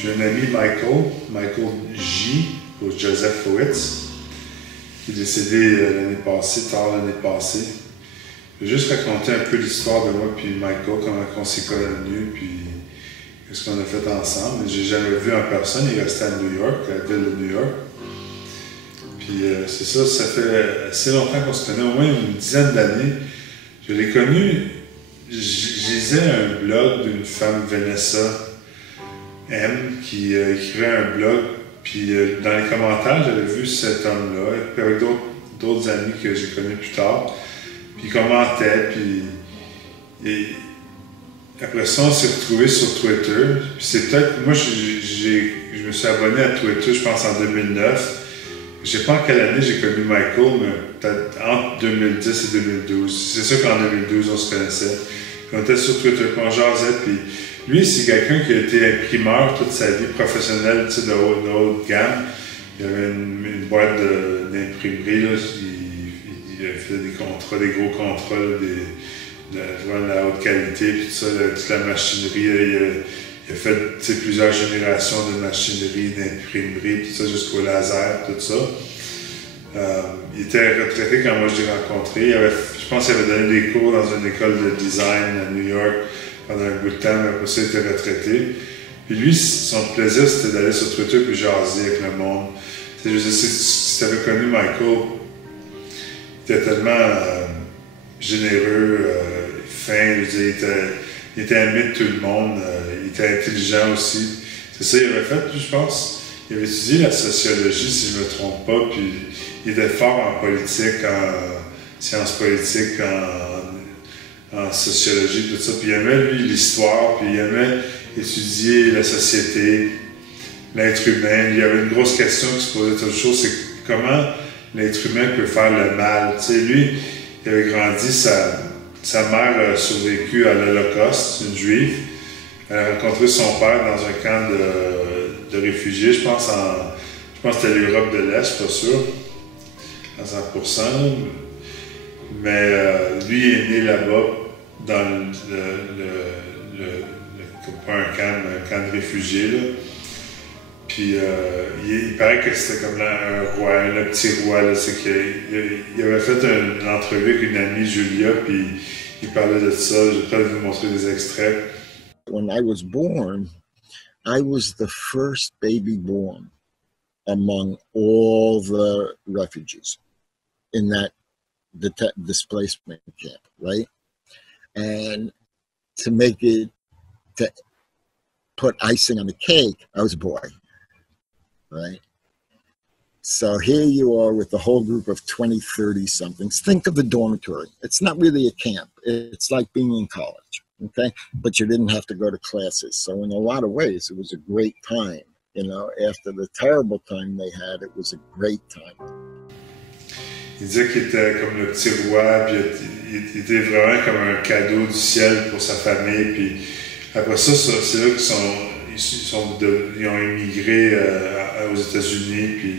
J'ai un ami, Michael J, pour Joseph Fowitz, qui est décédé tard l'année passée. Je vais juste raconter un peu l'histoire de moi puis Michael, comment on s'est connus, puis ce qu'on a fait ensemble. J'ai jamais vu en personne, il restait à New York, à la ville de New York. Puis c'est ça, ça fait assez longtemps qu'on se connaît, au moins une dizaine d'années. Je l'ai connu, je lisais un blog d'une femme, Vanessa M, qui écrivait un blog, puis dans les commentaires, j'avais vu cet homme-là, puis avec d'autres amis que j'ai connus plus tard, puis il commentait, puis après ça, on s'est retrouvés sur Twitter, puis c'est peut-être, moi je me suis abonné à Twitter, je pense en 2009, je sais pas en quelle année j'ai connu Michael, mais peut-être entre 2010 et 2012, c'est sûr qu'en 2012 on se connaissait, puis on était sur Twitter, puis on jasait, puis lui, c'est quelqu'un qui a été imprimeur toute sa vie professionnelle, tu sais, de haute gamme. Il avait une boîte d'imprimerie, là. Il faisait des contrats, des gros contrats, de la haute qualité, puis tout ça, toute la machinerie. Il a fait, tu sais, plusieurs générations de machinerie, d'imprimerie, tout ça, jusqu'au laser, tout ça. Il était retraité quand moi je l'ai rencontré. Je pense qu'il avait donné des cours dans une école de design à New York pendant un bout de temps, mais après ça, il était retraité. Puis lui, son plaisir, c'était d'aller sur Twitter puis jaser avec le monde. Je veux dire, si tu avais connu Michael, il était tellement généreux, fin, je veux dire, il était aimé de tout le monde, il était intelligent aussi. C'est ça qu'il avait fait, puis je pense. Il avait étudié la sociologie, si je ne me trompe pas, puis il était fort en politique, en sciences politiques, en sociologie, tout ça. Puis il aimait, lui, l'histoire, puis il aimait étudier la société, l'être humain. Il y avait une grosse question qui se posait toujours, c'est comment l'être humain peut faire le mal. Tu sais, lui, il avait grandi, sa mère a survécu à l'Holocauste, une juive. Elle a rencontré son père dans un camp de réfugiés, je pense que c'était l'Europe de l'Est, je suis pas sûr, à 100%. Mais lui il est né là-bas, dans pas un camp de réfugiés, là. Puis il paraît que c'était comme un roi, le petit roi, là, c'est qu'il avait fait une entrevue avec une amie, Julia, puis il parlait de ça. Je vais peut-être vous montrer des extraits. When I was born, I was the first baby born among all the refugees in that displacement camp, right? And to put icing on the cake, I was a boy, right? So here you are with a whole group of 20, 30 somethings. Think of the dormitory. It's not really a camp. It's like being in college, okay? But you didn't have to go to classes. So in a lot of ways, it was a great time. You know, after the terrible time they had, it was a great time. Il disait qu'il était comme le petit roi, puis il était vraiment comme un cadeau du ciel pour sa famille. Puis après ça, c'est là qu'ils ont immigré aux États-Unis, puis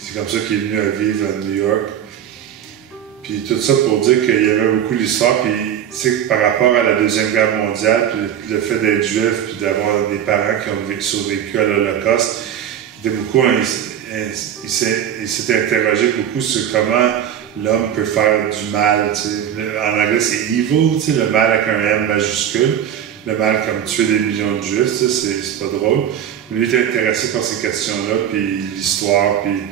c'est comme ça qu'il est venu à vivre à New York. Puis tout ça pour dire qu'il y avait beaucoup l'histoire, puis tu sais, par rapport à la Deuxième Guerre mondiale, puis le fait d'être juif, puis d'avoir des parents qui ont survécu à l'Holocauste, il s'est interrogé beaucoup sur comment l'homme peut faire du mal. Tu sais. En anglais, c'est evil, tu sais, le mal avec un M majuscule. Le mal comme tuer des millions de juifs, tu sais, c'est pas drôle. Mais lui, il était intéressé par ces questions-là, puis l'histoire, puis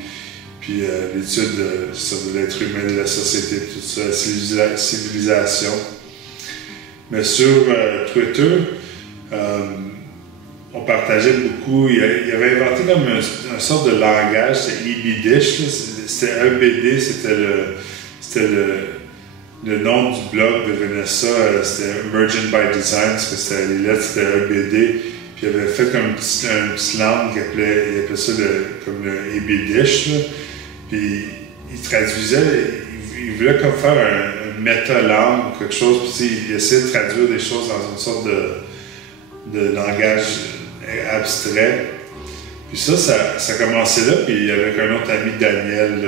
l'étude de l'être humain, de la société, tout ça, la civilisation. Mais sur Twitter, on partageait beaucoup. Il avait inventé comme une sorte de langage, c'était EBDish, c'était EBD, c'était le nom du blog de Vanessa, c'était Emergent by Design, parce que c'était les lettres, c'était EBD. Puis il avait fait comme un petit langue, il appelait ça comme le EBDish. Puis il traduisait, il voulait comme faire une méta-langue, quelque chose, puis il essayait de traduire des choses dans une sorte de langage abstrait. Puis ça commençait là, puis avec un autre ami, Daniel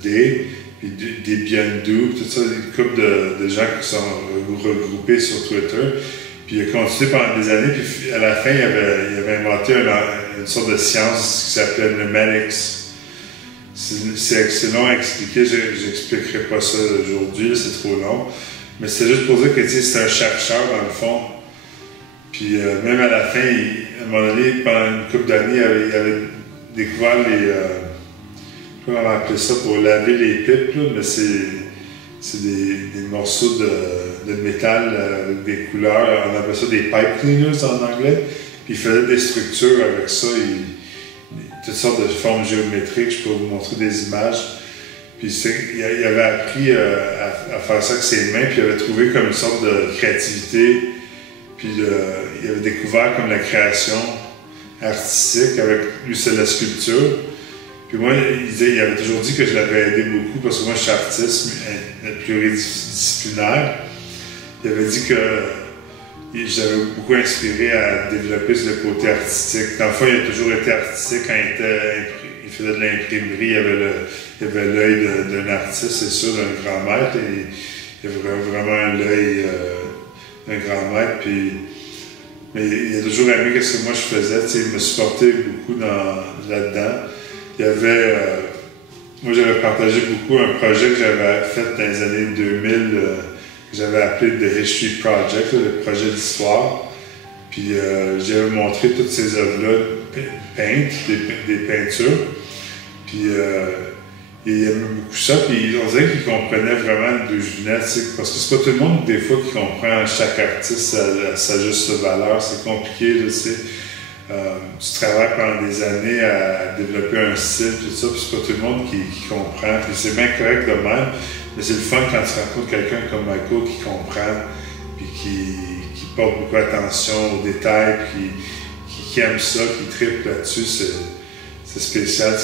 D, puis des Biendou, tout ça, une couple de gens qui sont regroupés sur Twitter. Puis il a continué pendant des années, puis à la fin, il avait inventé une sorte de science qui s'appelait pneumatics. C'est long à expliquer, j'expliquerai pas ça aujourd'hui, c'est trop long. Mais c'est juste pour dire que c'est un chercheur dans le fond. Puis même à la fin, à un moment donné, pendant une couple d'années, il avait découvert les... je sais pas comment appeler ça, pour laver les pipes, là, mais c'est des morceaux de métal avec des couleurs. On appelle ça des pipe cleaners en anglais. Puis il faisait des structures avec ça. Toutes sortes de formes géométriques. Je peux vous montrer des images. Puis il avait appris à faire ça avec ses mains. Puis il avait trouvé comme une sorte de créativité. Puis il avait découvert comme la création artistique. Avec lui, c'est la sculpture. Puis moi, il avait toujours dit que je l'avais aidé beaucoup parce que moi, je suis artiste pluridisciplinaire. Il avait dit que j'avais beaucoup inspiré à développer le côté artistique. Dans le fond, il a toujours été artistique quand il faisait de l'imprimerie. Il avait l'œil d'un artiste, c'est sûr, d'un grand maître. Il avait vraiment l'œil d'un grand maître. Mais il a toujours aimé ce que moi je faisais. Il me supportait beaucoup là-dedans. Il y avait, moi j'avais partagé beaucoup un projet que j'avais fait dans les années 2000, que j'avais appelé The History Project, le projet d'histoire. Puis j'avais montré toutes ces œuvres-là peintes, des peintures. Puis il aimait beaucoup ça, puis on dirait qu'il comprenait vraiment d'où je venais, parce que c'est pas tout le monde des fois qui comprend chaque artiste à sa juste valeur, c'est compliqué, tu sais. Tu travailles pendant des années à développer un style, tout ça, puis c'est pas tout le monde qui comprend. Puis c'est bien correct de même, mais c'est le fun quand tu rencontres quelqu'un comme Michael qui comprend, puis qui porte beaucoup attention aux détails, puis qui aime ça, qui tripe là-dessus. C'est spécial.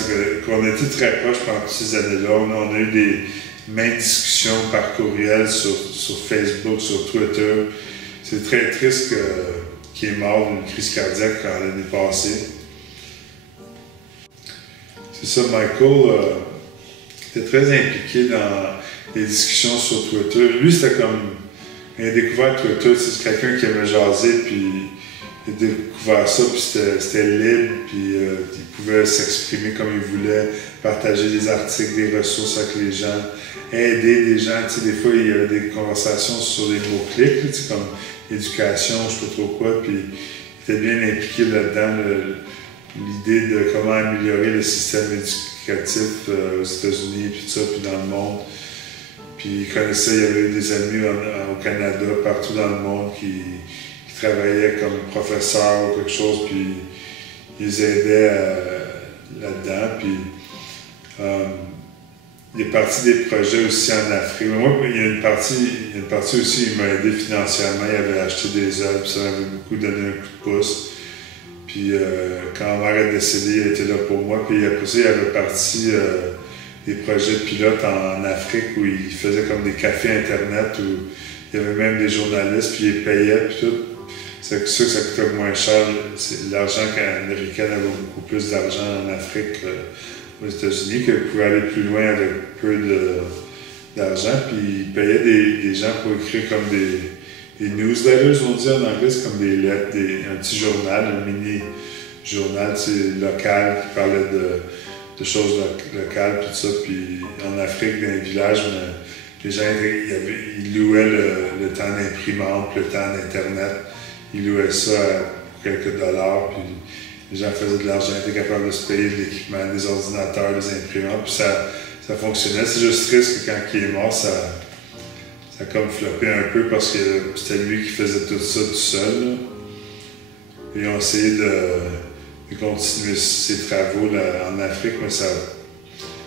On a été très proches pendant toutes ces années-là. On a eu des maintes discussions par courriel sur Facebook, sur Twitter. C'est très triste qu'il est mort d'une crise cardiaque l'année passée. C'est ça, Michael était très impliqué dans les discussions sur Twitter. Lui, c'était comme... Il a découvert Twitter, c'est quelqu'un qui aimait jaser, puis il a découvert ça, puis c'était libre, puis il pouvait s'exprimer comme il voulait, partager des articles, des ressources avec les gens, aider des gens. Des fois, il y avait des conversations sur des mots-clics, comme éducation, je ne sais pas trop quoi, puis il était bien impliqué là-dedans, l'idée de comment améliorer le système éducatif aux États-Unis, puis tout ça, puis dans le monde. Puis il connaissait, il y avait des amis au Canada, partout dans le monde, qui travaillaient comme professeurs ou quelque chose, puis ils les aidaient là-dedans. Puis il est parti des projets aussi en Afrique. Mais moi, il y a une partie aussi, il m'a aidé financièrement, il avait acheté des œuvres, ça m'avait beaucoup donné un coup de pouce. Puis quand ma mère est décédée, il était là pour moi. Puis après ça, il avait parti des projets de pilote en Afrique où il faisait comme des cafés Internet, où il y avait même des journalistes, puis il payait, puis tout. C'est sûr que ça coûtait moins cher. L'argent américain avait beaucoup plus d'argent en Afrique aux États-Unis, qu'il pouvait aller plus loin avec peu d'argent. Puis il payait des gens pour écrire comme des newsletters, on dit en anglais, c'est comme des lettres, un petit journal, un mini-journal local qui parlait de choses locales, tout ça. Puis en Afrique, dans les villages, les gens ils louaient le temps d'imprimante, le temps d'Internet. Ils louaient ça pour quelques dollars, puis les gens faisaient de l'argent, étaient capables de se payer de l'équipement, des ordinateurs, des imprimantes, puis ça fonctionnait. C'est juste triste que quand il est mort, ça a comme floppé un peu parce que c'était lui qui faisait tout ça tout seul. Là. Ils ont essayé de continuer ses travaux là, en Afrique, mais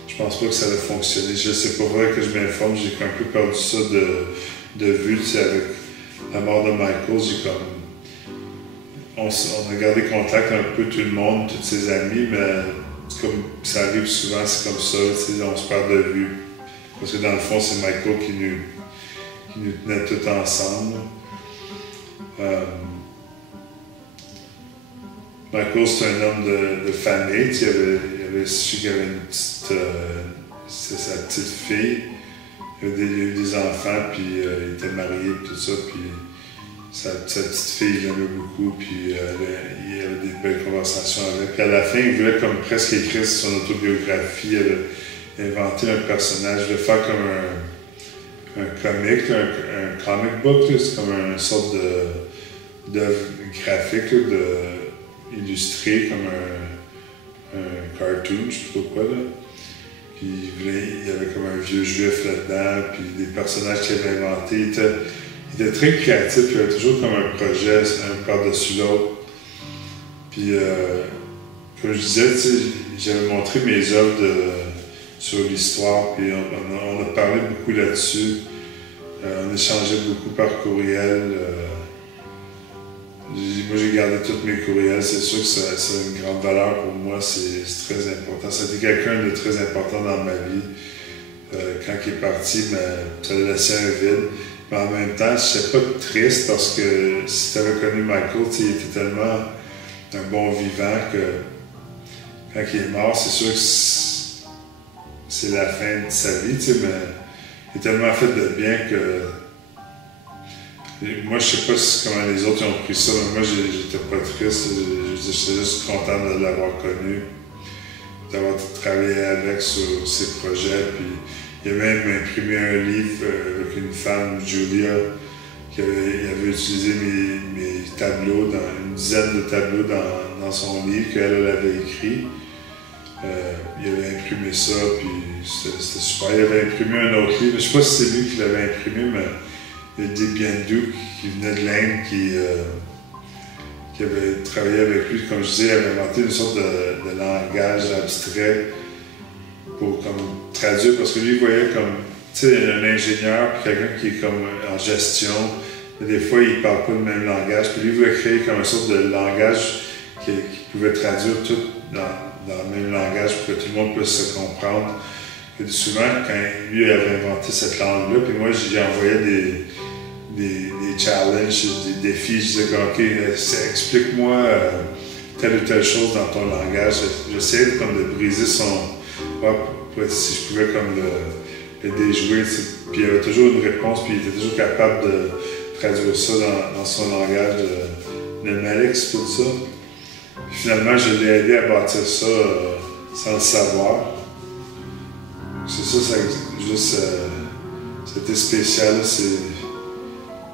je pense pas que ça a fonctionné. Je sais pas, vrai que je m'informe, j'ai un peu perdu ça de vue, tu sais, avec la mort de Michael, on a gardé contact un peu tout le monde, tous ses amis, mais comme ça arrive souvent, c'est comme ça, on se perd de vue. Parce que dans le fond, c'est Michael qui nous tenait tous ensemble. Michael, c'est un homme de famille. Je sais qu'il y avait c'est sa petite fille. Il y a eu des enfants, puis il était marié, tout ça. Puis sa petite fille, il l'aimait beaucoup, puis il y avait des belles conversations avec. Puis à la fin, il voulait comme presque écrire son autobiographie, il avait inventé un personnage, il voulait faire comme un comic, un comic book, c'est comme une sorte d'œuvre graphique illustrée, comme un cartoon, je sais pas quoi, là. Puis il y avait comme un vieux juif là-dedans, puis des personnages qu'il avait inventés. Il était très créatif, il avait toujours comme un projet, un par-dessus l'autre. Puis, comme je disais, j'avais montré mes œuvres sur l'histoire, puis on a parlé beaucoup là-dessus. On échangeait beaucoup par courriel. Moi, j'ai gardé tous mes courriels. C'est sûr que ça a une grande valeur pour moi. C'est très important. C'était quelqu'un de très important dans ma vie. Quand il est parti, ça a laissé un vide. Mais en même temps, je n'étais pas triste parce que si tu avais connu Michael, il était tellement un bon vivant que quand il est mort, c'est sûr que c'est la fin de sa vie, mais il est tellement fait de bien que moi, je sais pas comment les autres ont pris ça, mais moi, j'étais pas triste. J'étais juste content de l'avoir connu, d'avoir travaillé avec sur ses projets. Puis, il a même imprimé un livre avec une femme, Julia, il avait utilisé mes tableaux, une dizaine de tableaux dans son livre qu'elle avait écrit. Il avait imprimé ça, puis c'était super. Il avait imprimé un autre livre, je sais pas si c'est lui qui l'avait imprimé, mais il y a Dibiandou qui venait de l'Inde, qui avait travaillé avec lui. Comme je disais, il avait inventé une sorte de langage abstrait pour traduire, parce que lui, il voyait comme, tu sais, un ingénieur, puis quelqu'un qui est comme en gestion. Des fois, il ne parle pas le même langage. Puis lui, il voulait créer comme une sorte de langage qui pouvait traduire tout dans le même langage pour que tout le monde puisse se comprendre. Et souvent, quand lui avait inventé cette langue-là, puis moi, j'y envoyais des challenges, des défis. Je disais, OK, explique-moi telle ou telle chose dans ton langage. J'essayais comme de briser si je pouvais comme le déjouer. Puis il y avait toujours une réponse, puis il était toujours capable de traduire ça dans son langage de Malix, tout ça. Puis finalement, je l'ai aidé à bâtir ça sans le savoir. C'est ça, c'était spécial.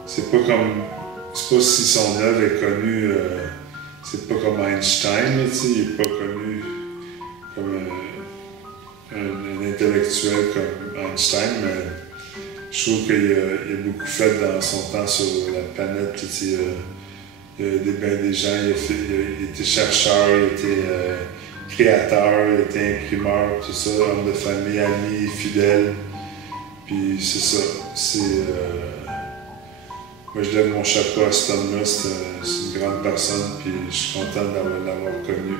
C'est pas si son œuvre est connue, c'est pas comme Einstein, il est pas connu comme un intellectuel comme Einstein, mais je trouve qu'il a beaucoup fait dans son temps sur la planète. Il y a des gens, il était chercheur, il était créateur, il était imprimeur, tout ça, homme de famille, ami, fidèle. Puis c'est ça. Moi, je lève mon chapeau à cet homme-là, c'est une grande personne, puis je suis content de l'avoir connu.